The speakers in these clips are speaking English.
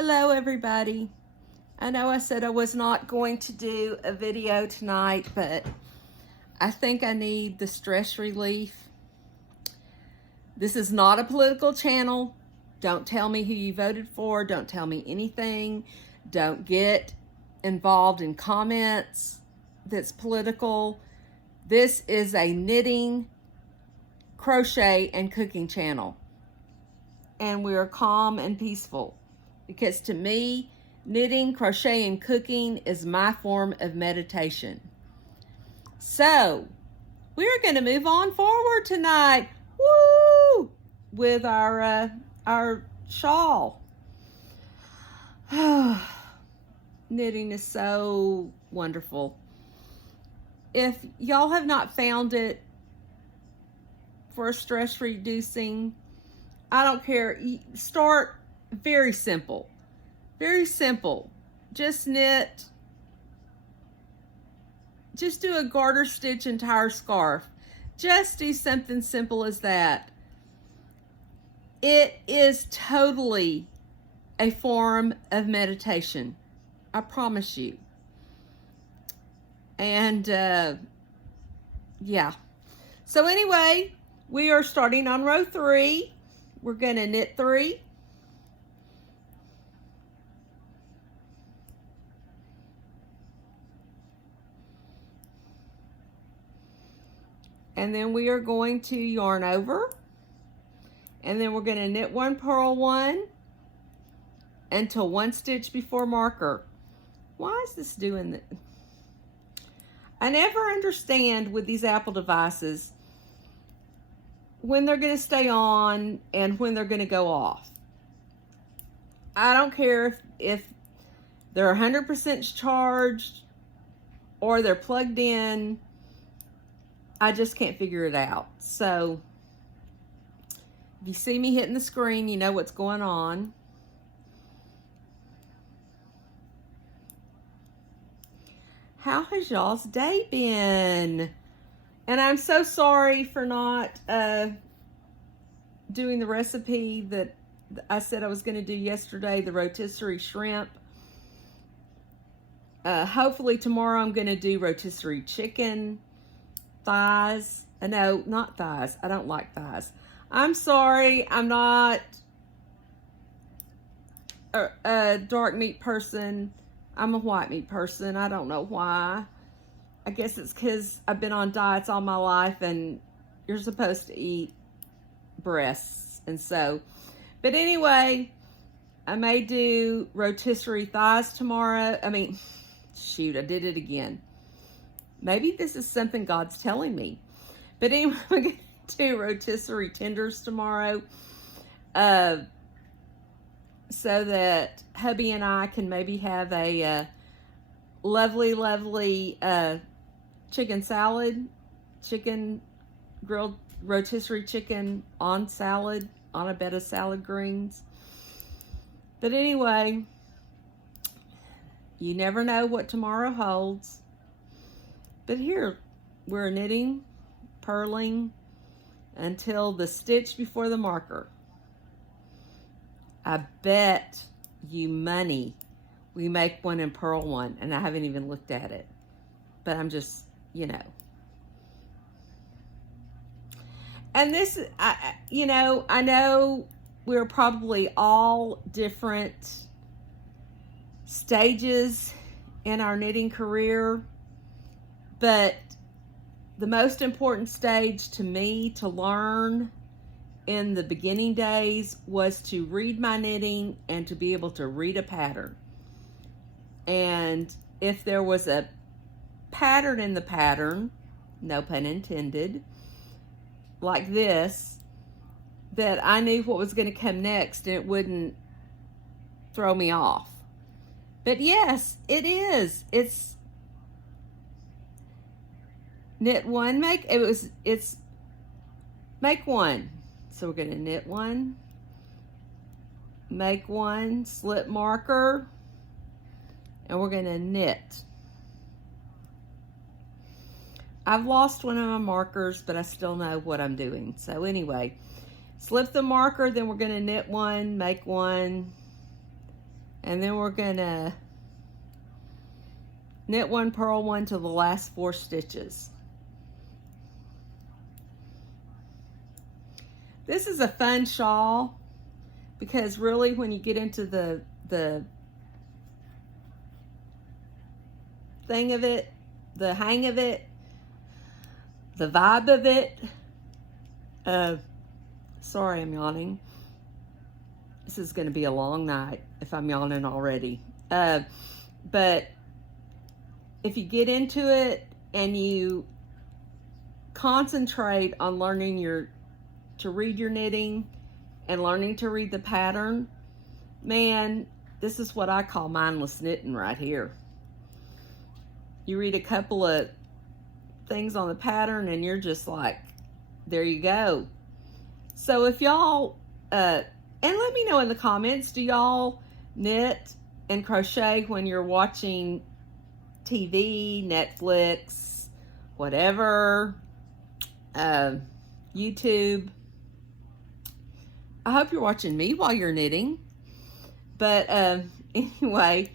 Hello everybody. I know I said I was not going to do a video tonight, but I think I need the stress relief. This is not a political channel. Don't tell me who you voted for. Don't tell me anything. Don't get involved in comments that's political. This is a knitting, crochet, and cooking channel. And we are calm and peaceful. Because to me, knitting, crochet, and cooking is my form of meditation. So, we're going to move on forward tonight. Woo! With our shawl. Knitting is so wonderful. If y'all have not found it for stress reducing, I don't care. Start very simple. Very simple. Just knit. Just do a garter stitch entire scarf. Just do something simple as that. It is totally a form of meditation. I promise you. And yeah. So anyway, we are starting on row 3. We're going to knit 3. And then we are going to yarn over. And then we're going to knit 1, purl 1 until 1 stitch before marker. Why is this doing that? I never understand with these Apple devices when they're going to stay on and when they're going to go off. I don't care if they're 100% charged or they're plugged in. I just can't figure it out. So, if you see me hitting the screen, you know what's going on. How has y'all's day been? And I'm so sorry for not doing the recipe that I said I was going to do yesterday, the rotisserie shrimp. Hopefully tomorrow I'm going to do rotisserie chicken. Thighs. No, not thighs. I don't like thighs. I'm sorry. I'm not a dark meat person. I'm a white meat person. I don't know why. I guess it's because I've been on diets all my life and you're supposed to eat breasts. And so, but anyway, I may do rotisserie thighs tomorrow. I mean, shoot, I did it again. Maybe this is something God's telling me. But anyway, we're going to do rotisserie tenders tomorrow. So that hubby and I can maybe have a lovely chicken salad. Grilled rotisserie chicken on salad, on a bed of salad greens. But anyway, you never know what tomorrow holds. But here, we're knitting, purling, until the stitch before the marker. I bet you money we make 1 and purl 1, and I haven't even looked at it. But I'm just, you know. And this, I know we're probably all different stages in our knitting career. But the most important stage to me to learn in the beginning days was to read my knitting and to be able to read a pattern. And if there was a pattern in the pattern, no pun intended, like this, that I knew what was going to come next and it wouldn't throw me off. But yes, it is. It's knit 1, it's make 1. So we're going to knit 1, make 1, slip marker, and we're going to knit. I've lost one of my markers, but I still know what I'm doing. So anyway, slip the marker, then we're going to knit 1, make 1, And then we're gonna knit one, purl one to the last 4 stitches. This is a fun shawl because really when you get into the thing of it, the hang of it, the vibe of it, sorry I'm yawning. This is going to be a long night if I'm yawning already. But if you get into it and you concentrate on learning to read your knitting and learning to read the pattern, man, this is what I call mindless knitting right here. You read a couple of things on the pattern and you're just like, there you go. So if y'all, and let me know in the comments, do y'all knit and crochet when you're watching TV, Netflix, whatever, YouTube? I hope you're watching me while you're knitting. But anyway,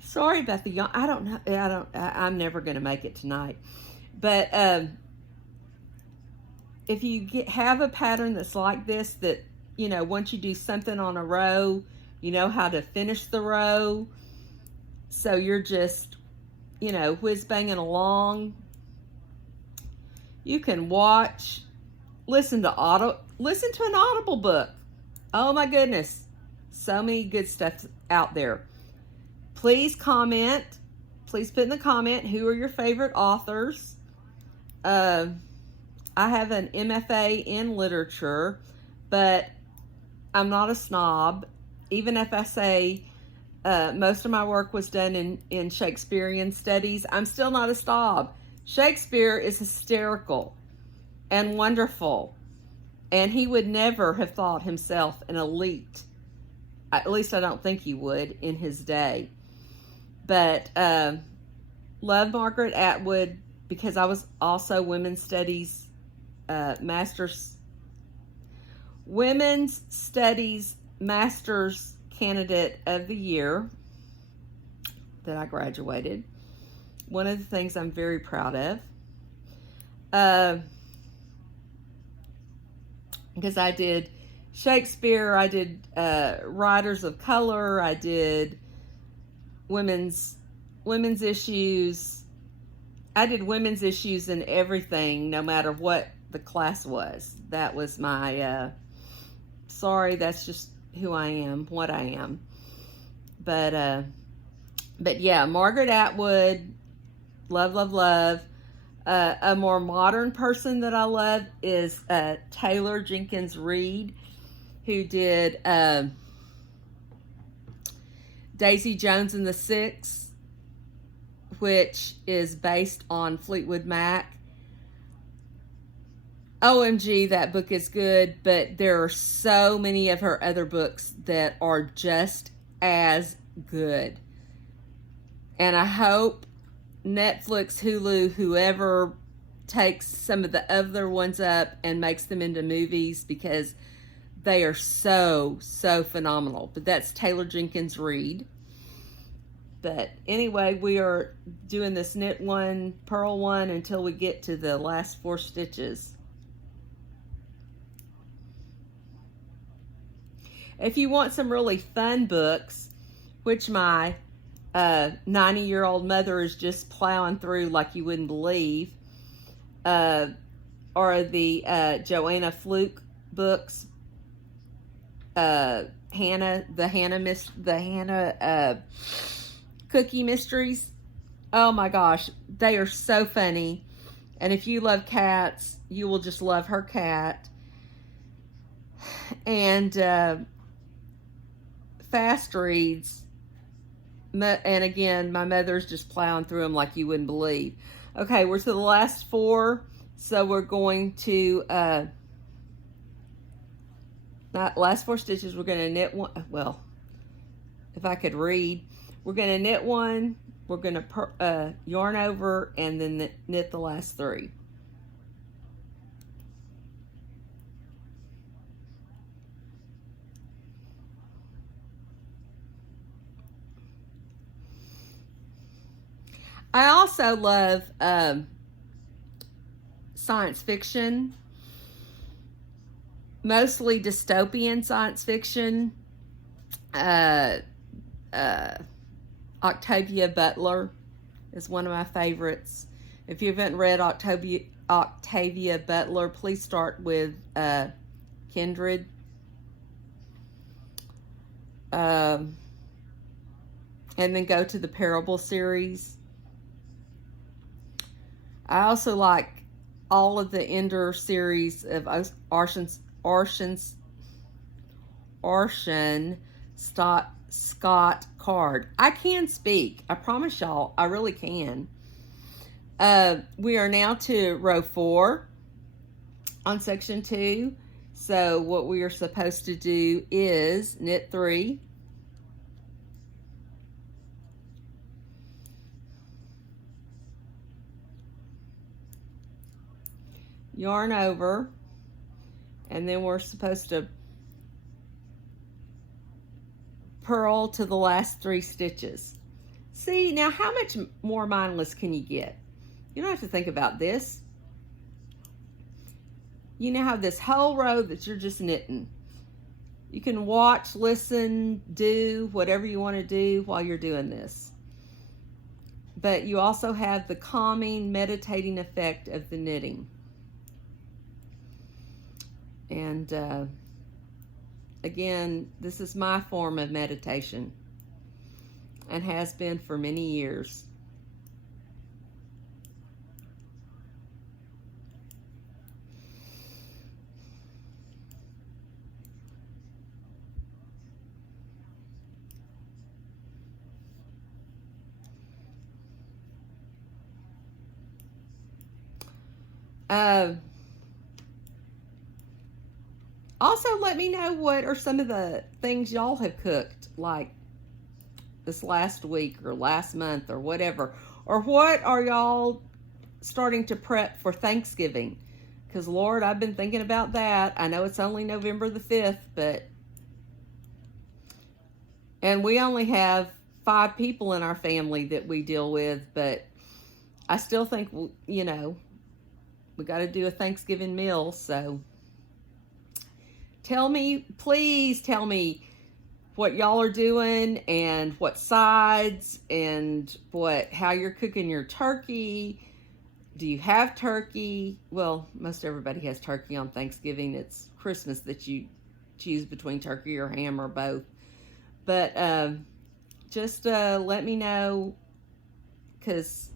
sorry about the yawn. I don't know. I'm never going to make it tonight. But if you have a pattern that's like this, that, you know, once you do something on a row, you know how to finish the row. So you're just, you know, whiz-banging along. You can watch, listen to an Audible book. Oh my goodness. So many good stuff out there. Please comment. Please put in the comment who are your favorite authors. I have an MFA in literature, but I'm not a snob. Even if I say most of my work was done in Shakespearean studies, I'm still not a snob. Shakespeare is hysterical and wonderful, and he would never have thought himself an elite. At least I don't think he would in his day. But love Margaret Atwood because I was also Women's Studies Master's Candidate of the Year that I graduated. One of the things I'm very proud of. Because I did Shakespeare, I did Writers of Color, I did women's issues. I did women's issues in everything, no matter what the class was. That was my, sorry, that's just who I am, what I am. But yeah, Margaret Atwood, love, love, love. A more modern person that I love is Taylor Jenkins Reid, who did Daisy Jones and the Six, which is based on Fleetwood Mac. OMG, that book is good, but there are so many of her other books that are just as good. And I hope Netflix, Hulu, whoever takes some of the other ones up and makes them into movies, because they are so phenomenal. But that's Taylor Jenkins Reid. But anyway, we are doing this knit one, purl one until we get to the last 4 stitches. If you want some really fun books, which my 90-year-old mother is just plowing through like you wouldn't believe, or the Joanna Fluke books, the Hannah Cookie Mysteries. Oh my gosh, they are so funny. And if you love cats, you will just love her cat. And fast reads. And again, my mother's just plowing through them like you wouldn't believe. Okay, we're to the last 4. So we're going to, last 4 stitches, we're going to knit one. Well, if I could read, we're going to knit one. We're going to yarn over and then knit the last 3. I also love science fiction, mostly dystopian science fiction. Octavia Butler is one of my favorites. If you haven't read Octavia Butler, please start with Kindred. And then go to the Parable series. I also like all of the Ender series of Arson Scott Card. I can speak. I promise y'all, I really can. We are now to row 4 on section 2. So what we are supposed to do is knit 3, yarn over, and then we're supposed to purl to the last 3 stitches. See, now how much more mindless can you get? You don't have to think about this. You now have this whole row that you're just knitting. You can watch, listen, do whatever you want to do while you're doing this. But you also have the calming, meditating effect of the knitting. And again, this is my form of meditation and has been for many years. Also, let me know what are some of the things y'all have cooked, like this last week or last month or whatever. Or what are y'all starting to prep for Thanksgiving? Because, Lord, I've been thinking about that. I know it's only November the 5th, and we only have 5 people in our family that we deal with, but I still think, you know, we got to do a Thanksgiving meal, so tell me, please tell me what y'all are doing and what sides and how you're cooking your turkey. Do you have turkey? Well, most everybody has turkey on Thanksgiving. It's Christmas that you choose between turkey or ham or both. But just let me know, because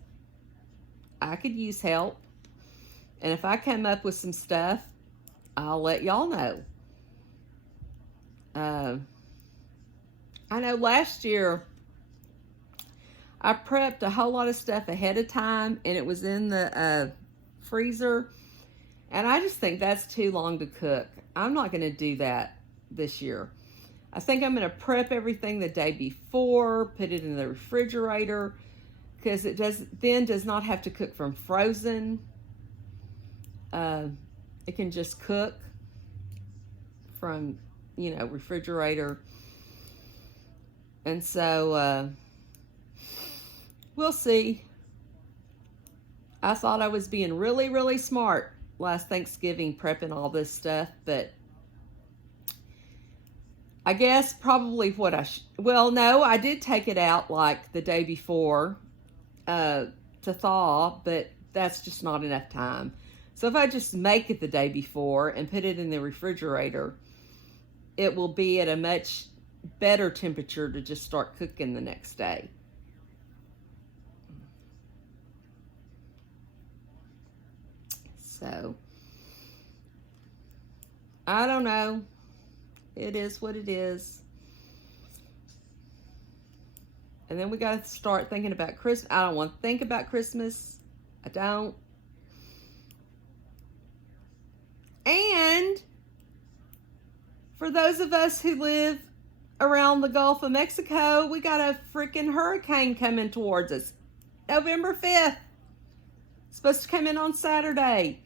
I could use help. And if I come up with some stuff, I'll let y'all know. I know last year I prepped a whole lot of stuff ahead of time and it was in the freezer, and I just think that's too long to cook. I'm not going to do that this year. I think I'm going to prep everything the day before, put it in the refrigerator, because it does not have to cook from frozen. It can just cook from, you know, refrigerator. And so we'll see. I thought I was being really, really smart last Thanksgiving prepping all this stuff, but I guess probably what well, no, I did take it out like the day before to thaw, but that's just not enough time. So if I just make it the day before and put it in the refrigerator, it will be at a much better temperature to just start cooking the next day. So, I don't know. It is what it is. And then we got to start thinking about Christmas. I don't want to think about Christmas. I don't. And for those of us who live around the Gulf of Mexico, we got a freaking hurricane coming towards us. November 5th. It's supposed to come in on Saturday.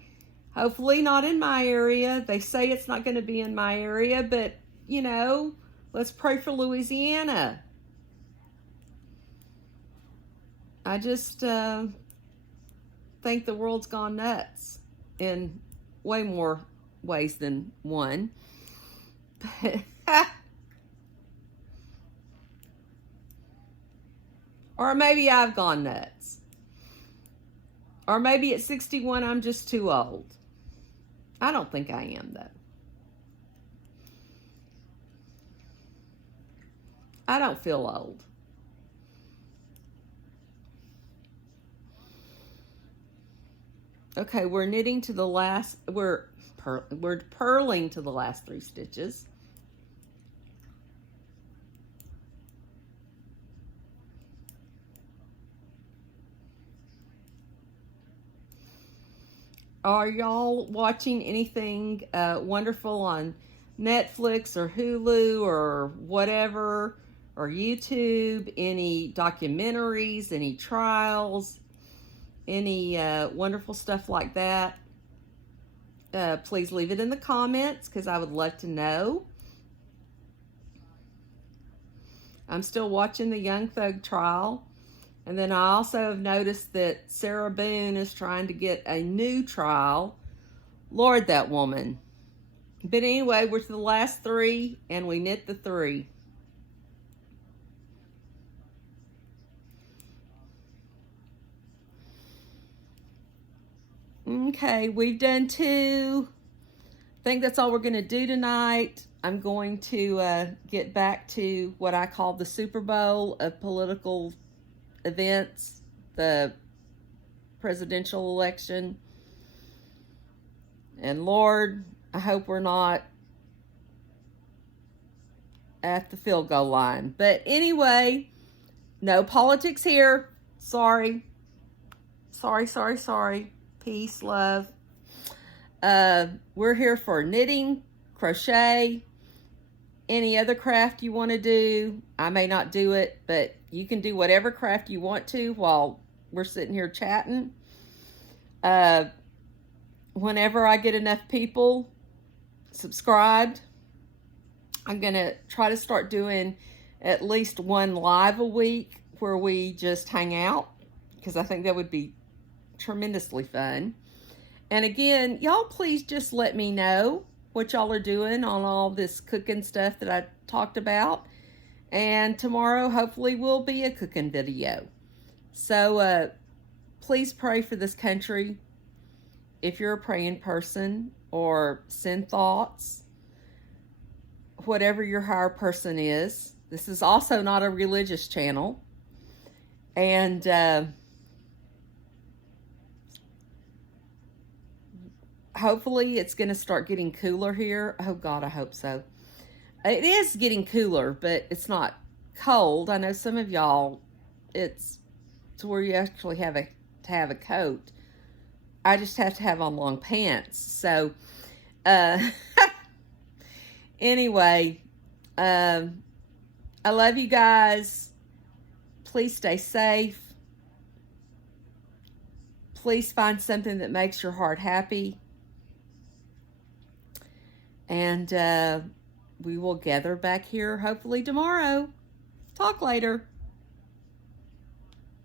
Hopefully not in my area. They say it's not going to be in my area, but, you know, let's pray for Louisiana. I just think the world's gone nuts in way more ways than one. Or maybe I've gone nuts. Or maybe at 61 I'm just too old. I don't think I am, though. I don't feel old. Okay, we're knitting to the last, we're purling to the last 3 stitches. Are y'all watching anything wonderful on Netflix or Hulu or whatever, or YouTube? Any documentaries, any trials, any wonderful stuff like that? Please leave it in the comments because I would love to know. I'm still watching the Young Thug trial. And then I also have noticed that Sarah Boone is trying to get a new trial. Lord, that woman. But anyway, we're to the last 3, and we knit the 3. Okay, we've done 2. I think that's all we're going to do tonight. I'm going to get back to what I call the Super Bowl of political events, the presidential election. And Lord, I hope we're not at the field goal line. But anyway, no politics here. Sorry. Peace, love. We're here for knitting, crochet, any other craft you want to do. I may not do it, but you can do whatever craft you want to while we're sitting here chatting. Whenever I get enough people subscribed, I'm going to try to start doing at least 1 live a week where we just hang out, because I think that would be tremendously fun. And again, y'all please just let me know what y'all are doing on all this cooking stuff that I talked about. And tomorrow, hopefully, will be a cooking video. So, please pray for this country if you're a praying person, or send thoughts, whatever your higher person is. This is also not a religious channel. And hopefully it's going to start getting cooler here. Oh, God, I hope so. It is getting cooler, but it's not cold. I know some of y'all, it's to where you actually have to have a coat. I just have to have on long pants. So, anyway, I love you guys. Please stay safe. Please find something that makes your heart happy. And we will gather back here hopefully tomorrow. Talk later.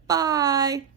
Bye.